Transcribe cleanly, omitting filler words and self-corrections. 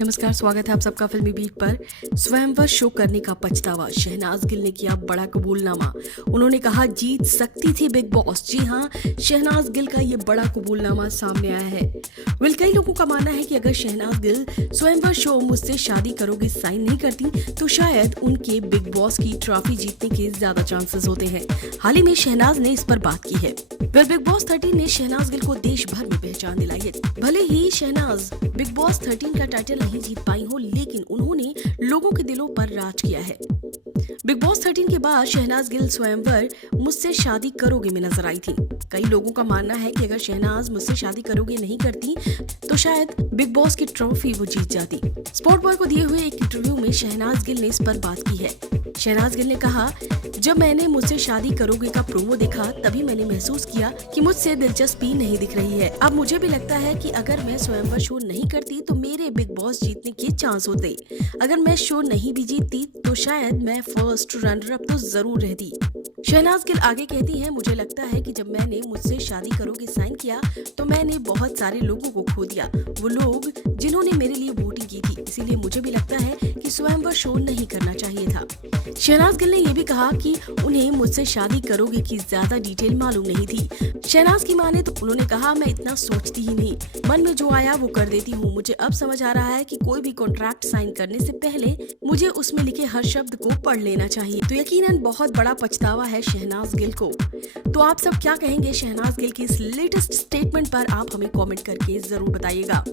नमस्कार, स्वागत है आप सबका फिल्मी बीट पर। स्वयंवर शो करने का पछतावा, शहनाज गिल ने किया बड़ा कबूलनामा। उन्होंने कहा जीत सकती थी बिग बॉस। जी हाँ, शहनाज गिल का ये बड़ा कबूलनामा सामने आया है। कई लोगों का मानना है कि अगर शहनाज गिल स्वयंवर शो मुझसे शादी करोगे साइन नहीं करती तो शायद उनके बिग बॉस की ट्रॉफी जीतने के ज्यादा चांसेस होते हैं। हाल ही में शहनाज ने इस पर बात की है। बिग बॉस 13 ने शहनाज गिल को देश भर में पहचान दिलाई है। भले ही शहनाज बिग बॉस 13 का टाइटल नहीं जीत पाई हो, लेकिन उन्होंने लोगों के दिलों पर राज किया है। बिग बॉस 13 के बाद शहनाज गिल स्वयंवर मुझसे शादी करोगे में नजर आई थी। कई लोगों का मानना है कि अगर शहनाज मुझसे शादी करोगे नहीं करती तो शायद बिग बॉस की ट्रॉफी वो जीत जाती। स्पोर्ट बॉय को दिए हुए एक इंटरव्यू में शहनाज गिल ने इस पर बात की है। शहनाज गिल ने कहा, जब मैंने मुझसे शादी करोगे का प्रोमो देखा तभी मैंने महसूस किया कि मुझसे दिलचस्पी नहीं दिख रही है। अब मुझे भी लगता है कि अगर मैं स्वयंवर शो नहीं करती तो मेरे बिग बॉस जीतने के चांस होते। अगर मैं शो नहीं भी जीतती तो शायद मैं फर्स्ट रनर अप तो जरूर रहती। शहनाज गिल आगे कहती हैं, मुझे लगता है कि जब मैंने मुझसे शादी करोगे साइन किया तो मैंने बहुत सारे लोगों को खो दिया, वो लोग जिन्होंने मेरे लिए वोटिंग की थी। इसीलिए मुझे भी लगता है कि स्वयंवर शो नहीं करना चाहिए था। शहनाज गिल ने यह भी कहा कि उन्हें मुझसे शादी करोगे की ज्यादा डिटेल मालूम नहीं थी। शहनाज की माने तो उन्होंने कहा, मैं इतना सोचती ही नहीं, मन में जो आया वो कर देती हूँ। मुझे अब समझ आ रहा है कि कोई भी कॉन्ट्रैक्ट साइन करने से पहले मुझे उसमें लिखे हर शब्द को पढ़ लेना चाहिए। तो यकीनन बहुत बड़ा पछतावा है शहनाज गिल को। तो आप सब क्या कहेंगे शहनाज गिल की इस लेटेस्ट स्टेटमेंट पर? आप हमें कमेंट करके जरूर बताइएगा।